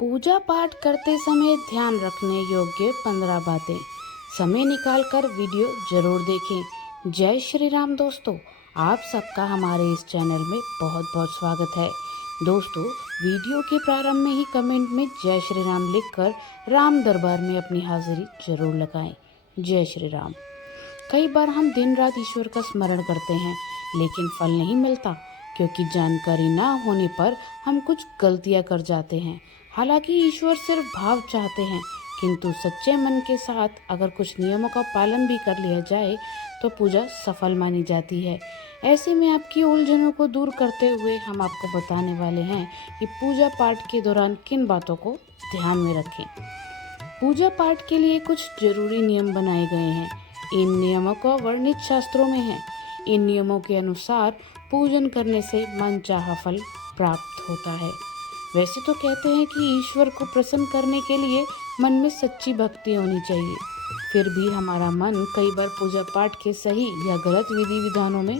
पूजा पाठ करते समय ध्यान रखने योग्य 15 बातें। समय निकालकर वीडियो जरूर देखें। जय श्री राम दोस्तों, आप सबका हमारे इस चैनल में बहुत बहुत स्वागत है। दोस्तों, वीडियो के प्रारंभ में ही कमेंट में जय श्री राम लिखकर राम दरबार में अपनी हाजिरी जरूर लगाएं। जय श्री राम। कई बार हम दिन रात ईश्वर का स्मरण करते हैं, लेकिन फल नहीं मिलता, क्योंकि जानकारी ना होने पर हम कुछ गलतियां कर जाते हैं। हालांकि ईश्वर सिर्फ भाव चाहते हैं, किंतु सच्चे मन के साथ अगर कुछ नियमों का पालन भी कर लिया जाए तो पूजा सफल मानी जाती है। ऐसे में आपकी उलझनों को दूर करते हुए हम आपको बताने वाले हैं कि पूजा पाठ के दौरान किन बातों को ध्यान में रखें। पूजा पाठ के लिए कुछ जरूरी नियम बनाए गए हैं। इन नियमों को वर्णित शास्त्रों में है। इन नियमों के अनुसार पूजन करने से मनचाहा फल प्राप्त होता है। वैसे तो कहते हैं कि ईश्वर को प्रसन्न करने के लिए मन में सच्ची भक्ति होनी चाहिए, फिर भी हमारा मन कई बार पूजा पाठ के सही या गलत विधि विधानों में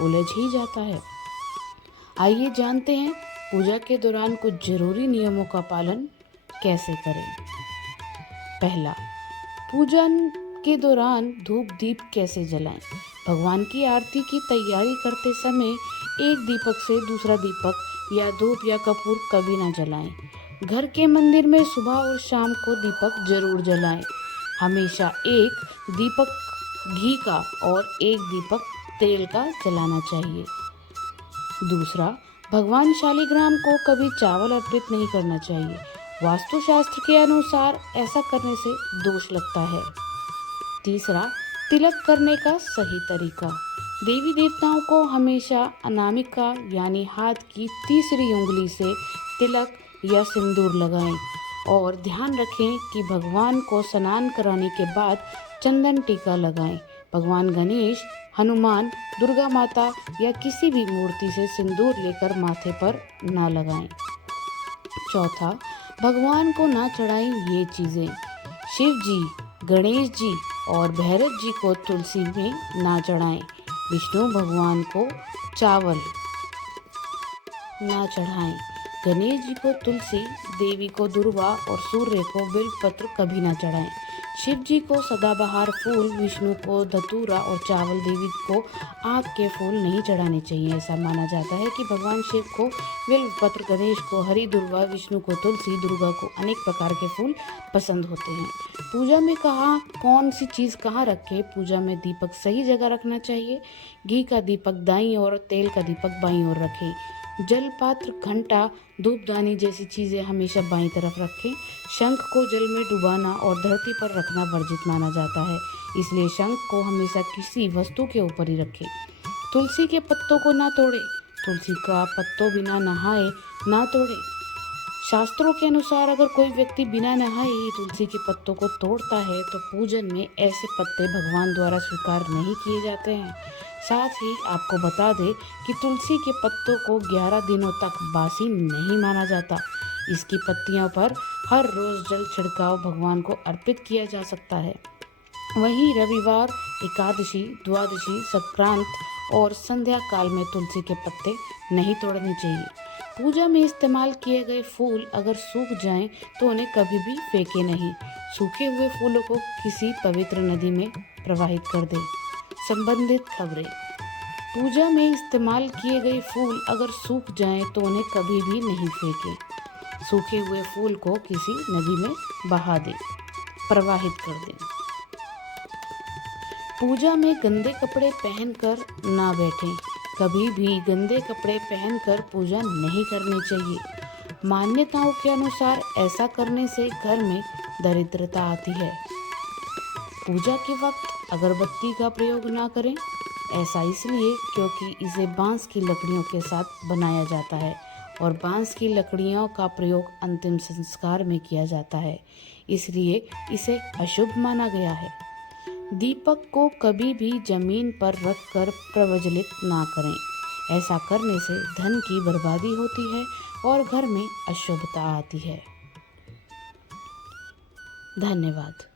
उलझ ही जाता है। आइए जानते हैं पूजा के दौरान कुछ जरूरी नियमों का पालन कैसे करें। पहला, पूजन के दौरान धूप दीप कैसे जलाएं। भगवान की आरती की तैयारी करते समय एक दीपक से दूसरा दीपक या धूप या कपूर कभी ना जलाएं। घर के मंदिर में सुबह और शाम को दीपक जरूर जलाएं। हमेशा एक दीपक घी का और एक दीपक तेल का जलाना चाहिए। दूसरा, भगवान शालिग्राम को कभी चावल अर्पित नहीं करना चाहिए। वास्तुशास्त्र के अनुसार ऐसा करने से दोष लगता है। तीसरा, तिलक करने का सही तरीका। देवी देवताओं को हमेशा अनामिका यानी हाथ की तीसरी उंगली से तिलक या सिंदूर लगाएं और ध्यान रखें कि भगवान को स्नान कराने के बाद चंदन टीका लगाएं। भगवान गणेश, हनुमान, दुर्गा माता या किसी भी मूर्ति से सिंदूर लेकर माथे पर ना लगाएं। चौथा, भगवान को ना चढ़ाएं ये चीज़ें। शिव जी, गणेश जी और भैरव जी को तुलसी में ना चढ़ाएं। विष्णु भगवान को चावल ना चढ़ाएं। गणेश जी को तुलसी, देवी को दुर्वा और सूर्य को बिल्वपत्र कभी ना चढ़ाएं। शिव जी को सदाबहार फूल, विष्णु को धतूरा और चावल, देवी को आक के फूल नहीं चढ़ाने चाहिए। ऐसा माना जाता है कि भगवान शिव को बिल्वपत्र, गणेश को हरी दुर्वा, विष्णु को तुलसी, दुर्गा को अनेक प्रकार के फूल पसंद होते हैं। पूजा में कौन सी चीज़ कहाँ रखें। पूजा में दीपक सही जगह रखना चाहिए। घी का दीपक दाईं ओर, तेल का दीपक बाईं ओर रखें। जल पात्र, घंटा, धूपदानी जैसी चीज़ें हमेशा बाईं तरफ रखें। शंख को जल में डुबाना और धरती पर रखना वर्जित माना जाता है, इसलिए शंख को हमेशा किसी वस्तु के ऊपर ही रखें। तुलसी के पत्तों को ना तोड़ें। तुलसी का पत्तों बिना नहाए ना तोड़ें। शास्त्रों के अनुसार अगर कोई व्यक्ति बिना नहाए ही तुलसी के पत्तों को तोड़ता है तो पूजन में ऐसे पत्ते भगवान द्वारा स्वीकार नहीं किए जाते हैं। साथ ही आपको बता दें कि तुलसी के पत्तों को 11 दिनों तक बासी नहीं माना जाता। इसकी पत्तियों पर हर रोज जल छिड़काव भगवान को अर्पित किया जा सकता है। वहीं रविवार, एकादशी, द्वादशी, संक्रांत और संध्या काल में तुलसी के पत्ते नहीं तोड़ने चाहिए। पूजा में इस्तेमाल किए गए फूल अगर सूख जाएं तो उन्हें कभी भी फेंके नहीं। सूखे हुए फूलों को किसी पवित्र नदी में प्रवाहित कर दें। संबंधित खबरें। पूजा में इस्तेमाल किए गए फूल अगर सूख जाएं तो उन्हें कभी भी नहीं फेंकें। सूखे हुए फूल को किसी नदी में बहा दें, प्रवाहित कर दें। पूजा में गंदे कपड़े पहनकर ना बैठें। कभी भी गंदे कपड़े पहनकर पूजा नहीं करनी चाहिए। मान्यताओं के अनुसार ऐसा करने से घर में दरिद्रता आती है। पूजा के वक्त अगरबत्ती का प्रयोग ना करें। ऐसा इसलिए क्योंकि इसे बांस की लकड़ियों के साथ बनाया जाता है और बांस की लकड़ियों का प्रयोग अंतिम संस्कार में किया जाता है, इसलिए इसे अशुभ माना गया है। दीपक को कभी भी जमीन पर रखकर प्रज्वलित ना करें। ऐसा करने से धन की बर्बादी होती है और घर में अशुभता आती है। धन्यवाद।